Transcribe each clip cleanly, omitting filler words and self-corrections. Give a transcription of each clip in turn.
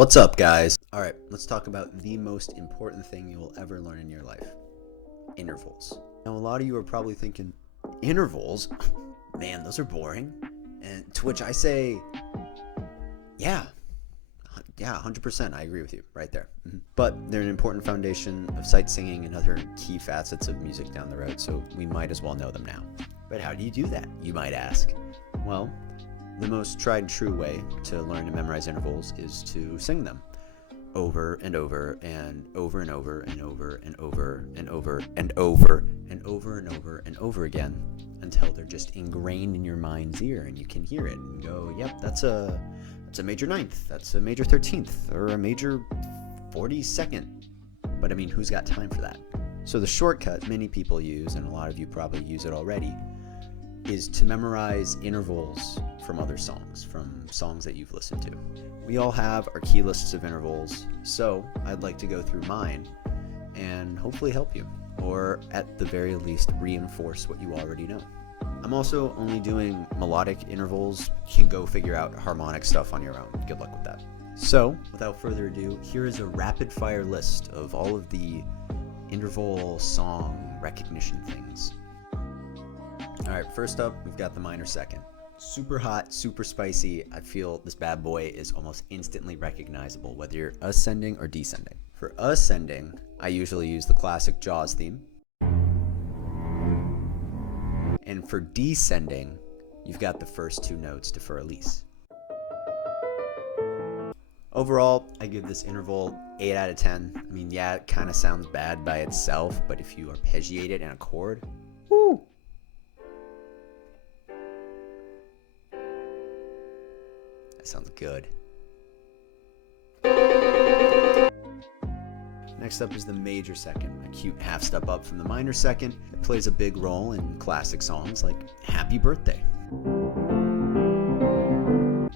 What's up, guys? All right, let's talk about the most important thing you will ever learn in your life: intervals. Now, a lot of you are probably thinking, intervals? Man, those are boring. And to which I say, yeah, 100%. I agree with you right there. But they're an important foundation of sight singing and other key facets of music down the road, so we might as well know them now. But how do you do that, you might ask? Well, the most tried and true way to learn to memorize intervals is to sing them over and over and over and over and over and over and over and over and over and over and over again until they're just ingrained in your mind's ear and you can hear it and go, yep, that's a major ninth, that's a major 13th, or a major 42nd. But I mean, who's got time for that? So the shortcut many people use, and a lot of you probably use it already, is to memorize intervals from other songs, from songs that you've listened to. We all have our key lists of intervals, so I'd like to go through mine and hopefully help you, or at the very least reinforce what you already know. I'm also only doing melodic intervals. You can go figure out harmonic stuff on your own. Good luck with that. So, without further ado, here is a rapid fire list of all of the interval song recognition things. Alright, first up, we've got the minor second. Super hot, super spicy. I feel this bad boy is almost instantly recognizable, whether you're ascending or descending. For ascending, I usually use the classic Jaws theme. And for descending, you've got the first two notes to For Elise. Overall, I give this interval 8 out of 10. I mean, yeah, it kind of sounds bad by itself, but if you arpeggiate it in a chord, woo! That sounds good. Next up is the major second, a cute half step up from the minor second. It plays a big role in classic songs like Happy Birthday,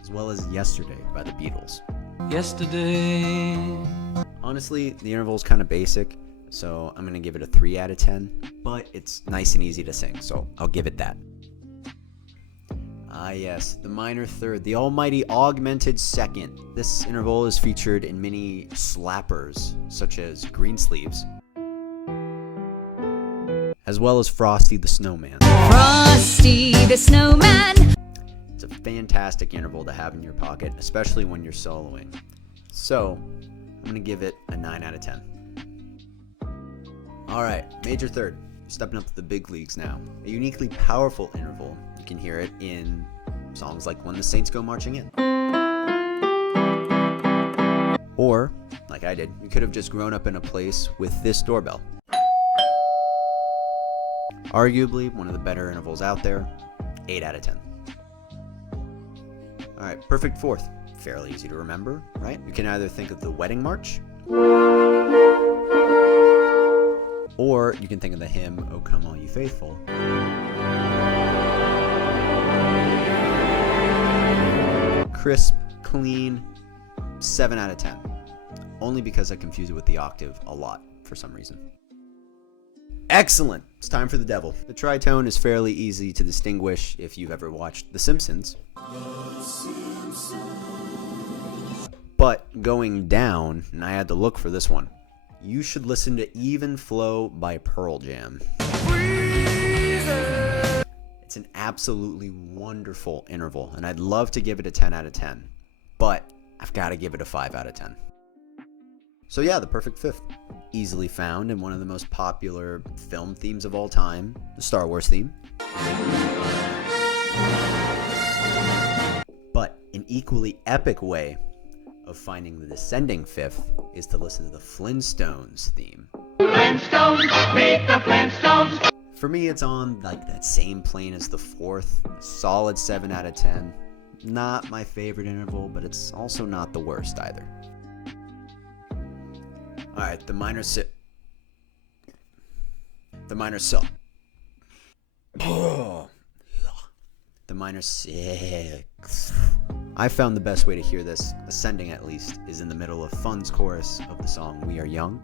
as well as Yesterday by the Beatles. Yesterday. Honestly, the interval's kind of basic, so I'm going to give it a 3 out of 10, but it's nice and easy to sing, so I'll give it that. Ah yes, the minor third, the almighty augmented second. This interval is featured in many slappers, such as Greensleeves, as well as Frosty the Snowman. Frosty the Snowman! It's a fantastic interval to have in your pocket, especially when you're soloing. So, I'm going to give it a 9 out of 10. Alright, major third. Stepping up to the big leagues now. A uniquely powerful interval. You can hear it in songs like When the Saints Go Marching In. Or, like I did, you could have just grown up in a place with this doorbell. Arguably one of the better intervals out there. 8 out of 10. Alright, perfect fourth. Fairly easy to remember, right? You can either think of the Wedding March, or you can think of the hymn, O Come All Ye Faithful. Crisp, clean, 7 out of 10. Only because I confuse it with the octave a lot for some reason. Excellent! It's time for the devil. The tritone is fairly easy to distinguish if you've ever watched The Simpsons. But going down, and I had to look for this one, you should listen to Even Flow by Pearl Jam. It's an absolutely wonderful interval, and I'd love to give it a 10 out of 10, but I've got to give it a 5 out of 10. So yeah, the perfect fifth. Easily found in one of the most popular film themes of all time, the Star Wars theme. But an equally epic way of finding the descending fifth is to listen to the Flintstones theme. Flintstones, meet the Flintstones. For me, it's on like that same plane as the fourth. Solid 7 out of 10. Not my favorite interval, but it's also not the worst either. Alright, the minor The minor The minor sixth. I found the best way to hear this, ascending at least, is in the middle of Fun's chorus of the song We Are Young.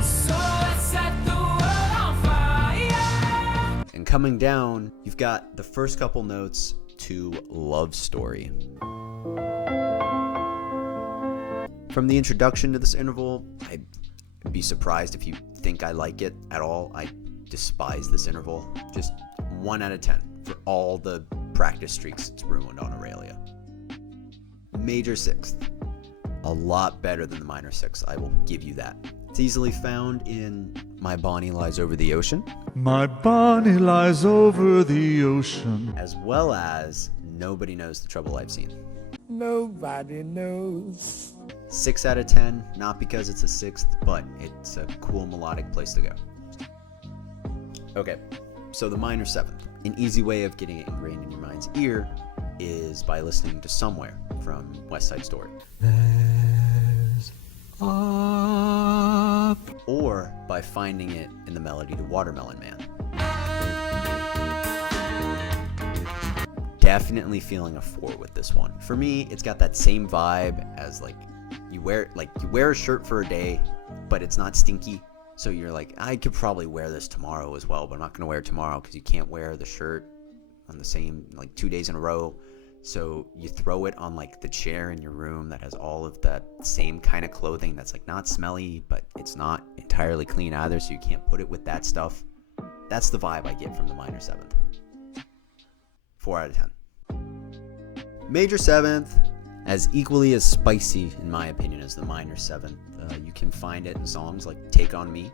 So let's set the world on fire. And coming down, you've got the first couple notes to Love Story. From the introduction to this interval, I'd be surprised if you think I like it at all. I despise this interval. Just 1 out of 10 for all the practice streaks it's ruined on Aurelia. Major sixth. A lot better than the minor sixth, I will give you that. It's easily found in My Bonnie Lies Over the Ocean. My Bonnie lies over the ocean. As well as Nobody Knows the Trouble I've Seen. Nobody knows. 6 out of 10, not because it's a sixth, but it's a cool melodic place to go. Okay, so the minor seventh. An easy way of getting it ingrained in your mind's ear is by listening to Somewhere from West Side Story. There's up. Or by finding it in the melody to Watermelon Man. Definitely feeling a 4 with this one. For me, it's got that same vibe as you wear a shirt for a day, but it's not stinky. So you're like, I could probably wear this tomorrow as well, but I'm not gonna wear it tomorrow because you can't wear the shirt on the same 2 days in a row. So you throw it on the chair in your room that has all of that same kind of clothing that's not smelly, but it's not entirely clean either, so you can't put it with that stuff. That's the vibe I get from the minor seventh. 4 out of 10. Major seventh, as equally as spicy in my opinion as the minor seventh. You can find it in songs like Take On Me,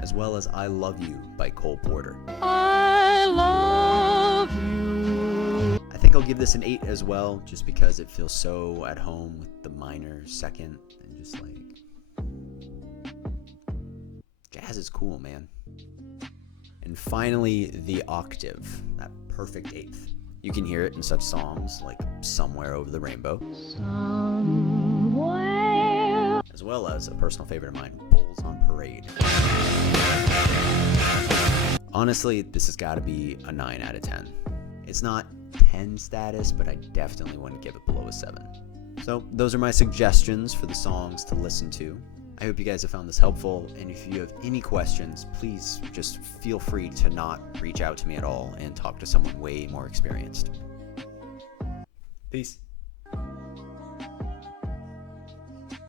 as well as I Love You by Cole Porter. I love you. I think I'll give this an 8 as well, just because it feels so at home with the minor second, and just jazz is cool, man. And finally, the octave, that perfect eighth. You can hear it in such songs like Somewhere Over the Rainbow, Somewhere. as well as a personal favorite of mine, Bulls on Parade. Honestly, this has got to be a 9 out of 10. It's not 10 status, but I definitely wouldn't give it below a 7. So those are my suggestions for the songs to listen to. I hope you guys have found this helpful, and if you have any questions, please just feel free to not reach out to me at all and talk to someone way more experienced. Peace.